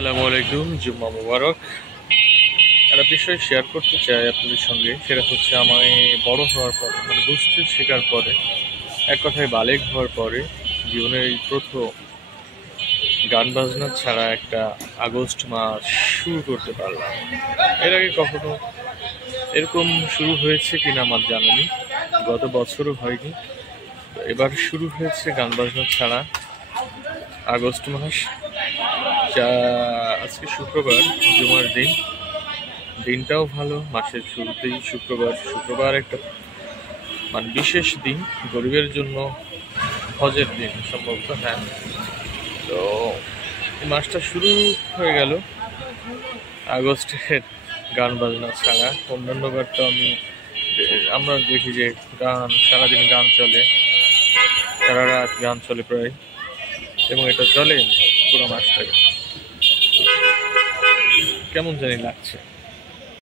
আসসালামু আলাইকুম, জুম্মা মুবারক। একটা বিষয় শেয়ার করতে চাই আপনাদের সঙ্গে। সেটা হচ্ছে আমি বড় হওয়ার পরে, মানে বুঝতে শেখার পরে, এক কথায় বালেগ হওয়ার পরে জীবনের এই প্রথম গান বাজনা ছাড়া একটা আগস্ট মাস শুরু করতে পারলাম। এর আগে কখনো এরকম শুরু হয়েছে কিনা আমার জানা নেই, গত বছরও হয়নি। এবার শুরু হয়েছে গান বাজনা ছাড়া আগস্ট মাস। যা আজকে শুক্রবার, জুমার দিন। দিনটাও ভালো, মাসের শুরুতেই শুক্রবার একটা মানে বিশেষ দিন, গরিবের জন্য হজের দিন সম্ভবত। হ্যাঁ, তো এই মাসটা শুরু হয়ে গেল আগস্টের গান বাজনা ছাড়া। অন্যান্য বার তো আমরা দেখি যে সারাদিন গান চলে, সারা রাত গান চলে প্রায়, এবং এটা চলে পুরো মাসটাকে। কেমন জানি লাগছে।